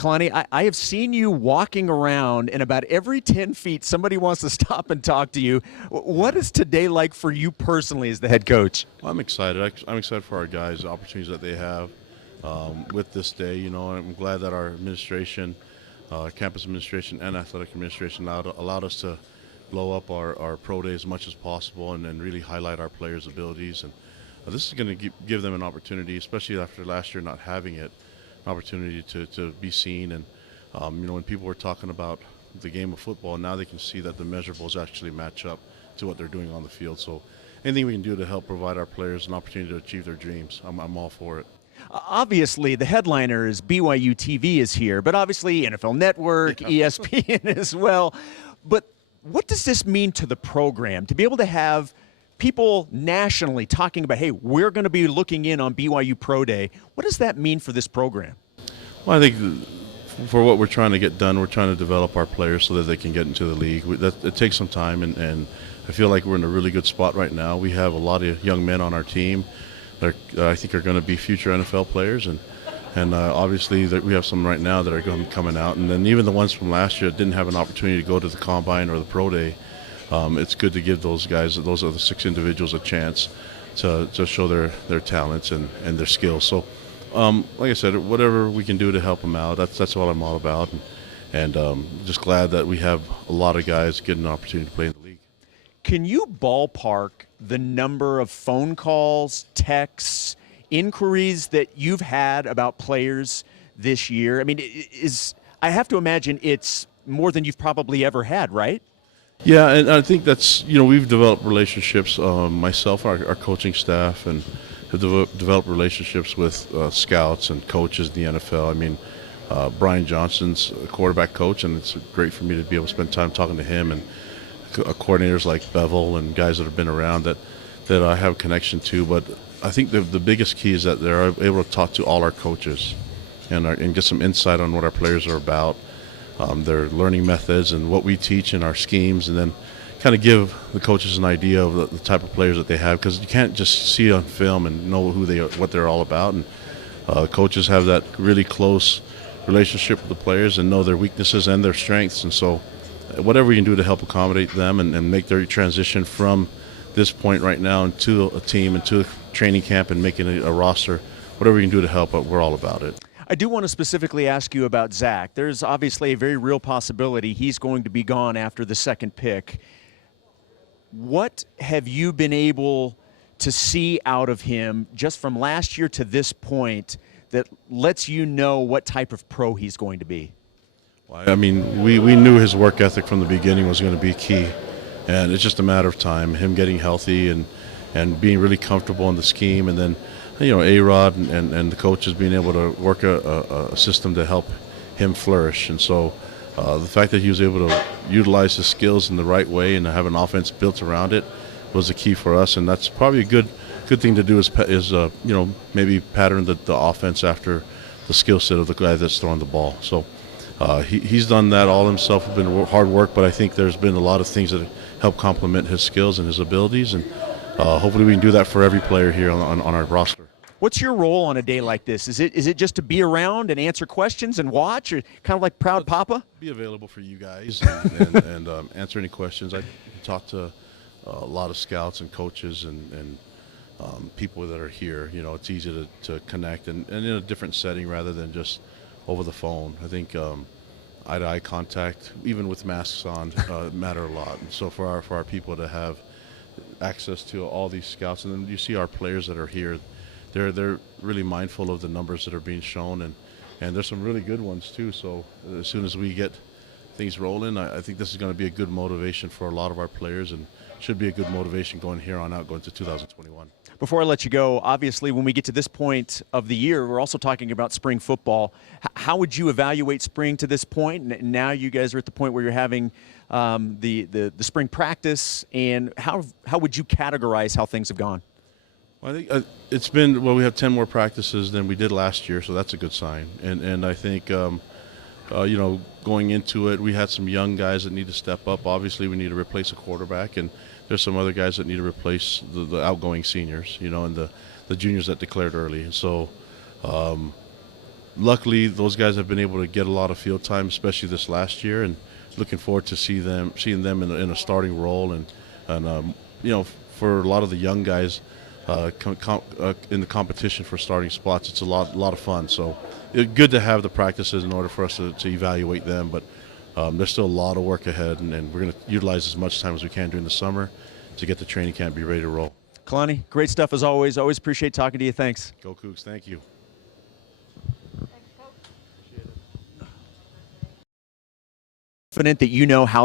Kalani, I have seen you walking around, and about every 10 feet, somebody wants to stop and talk to you. What is today like for you personally as the head coach? Well, I'm excited. I'm excited for our guys, the opportunities that they have with this day. You know, I'm glad that our administration, campus administration, and athletic administration allowed us to blow up our pro day as much as possible and really highlight our players' abilities. And this is going to give them an opportunity, especially after last year not having it, an opportunity to be seen. And, you know, when people were talking about the game of football, now they can see that the measurables actually match up to what they're doing on the field. So anything we can do to help provide our players an opportunity to achieve their dreams, I'm all for it. Obviously, the headliner is BYUtv is here, but obviously NFL Network, ESPN as well. But what does this mean to the program to be able to have people nationally talking about, hey, we're going to be looking in on BYU Pro Day? What does that mean for this program? Well, I think for what we're trying to get done, we're trying to develop our players so that they can get into the league. It takes some time, and I feel like we're in a really good spot right now. We have a lot of young men on our team that I think are going to be future NFL players, and obviously we have some right now that are going to be coming out, and then even the ones from last year that didn't have an opportunity to go to the Combine or the Pro Day. It's good to give those guys, those other 6 individuals, a chance to show their talents and their skills. So, like I said, whatever we can do to help them out, that's what I'm all about. And just glad that we have a lot of guys getting an opportunity to play in the league. Can you ballpark the number of phone calls, texts, inquiries that you've had about players this year? I mean, I have to imagine it's more than you've probably ever had, right? Yeah, and I think that's, you know, we've developed relationships, myself, our coaching staff, and have developed relationships with scouts and coaches in the NFL. I mean, Brian Johnson's a quarterback coach, and it's great for me to be able to spend time talking to him, and coordinators like Bevel and guys that have been around that I have a connection to. But I think the biggest key is that they're able to talk to all our coaches and get some insight on what our players are about, their learning methods and what we teach in our schemes, and then kind of give the coaches an idea of the type of players that they have, because you can't just see on film and know who they are, what they're all about. And coaches have that really close relationship with the players and know their weaknesses and their strengths. And so whatever we can do to help accommodate them and make their transition from this point right now into a team, into a training camp, and making a roster, whatever we can do to help, we're all about it. I do want to specifically ask you about Zach. There's obviously a very real possibility he's going to be gone after the second pick. What have you been able to see out of him just from last year to this point that lets you know what type of pro he's going to be? I mean, we knew his work ethic from the beginning was going to be key, and it's just a matter of time, him getting healthy and being really comfortable in the scheme, and then, you know, A-Rod and the coaches being able to work a system to help him flourish. And so the fact that he was able to utilize his skills in the right way and have an offense built around it was the key for us. And that's probably a good thing to do is you know, maybe pattern the offense after the skill set of the guy that's throwing the ball. So he's done that all himself. It's been hard work, but I think there's been a lot of things that help complement his skills and his abilities. And hopefully we can do that for every player here on our roster. What's your role on a day like this? Is it just to be around and answer questions and watch, or kind of like Proud Papa? Be available for you guys and answer any questions. I talk to a lot of scouts and coaches and people that are here. You know, it's easy to connect and in a different setting rather than just over the phone. I think eye-to-eye contact, even with masks on, matter a lot. And so for our people to have access to all these scouts, and then you see our players that are here, they're really mindful of the numbers that are being shown, and there's some really good ones too. So as soon as we get things rolling, I think this is going to be a good motivation for a lot of our players, and should be a good motivation going here on out, going to 2021. Before I let you go, obviously when we get to this point of the year, we're also talking about spring football. How would you evaluate spring to this point? And now you guys are at the point where you're having the spring practice, and how would you categorize how things have gone? Well, I think it's been, well, we have 10 more practices than we did last year, so that's a good sign. And I think, you know, going into it, we had some young guys that need to step up. Obviously, we need to replace a quarterback, and there's some other guys that need to replace the outgoing seniors, you know, and the juniors that declared early. And so luckily, those guys have been able to get a lot of field time, especially this last year, and looking forward to seeing them in a starting role. And for a lot of the young guys in the competition for starting spots, it's a lot of fun. So it's good to have the practices in order for us to evaluate them. But there's still a lot of work ahead, and we're going to utilize as much time as we can during the summer to get the training camp be ready to roll. Kalani, great stuff as always. Always appreciate talking to you. Thanks. Go Cougs. Thank you. Confident that you know how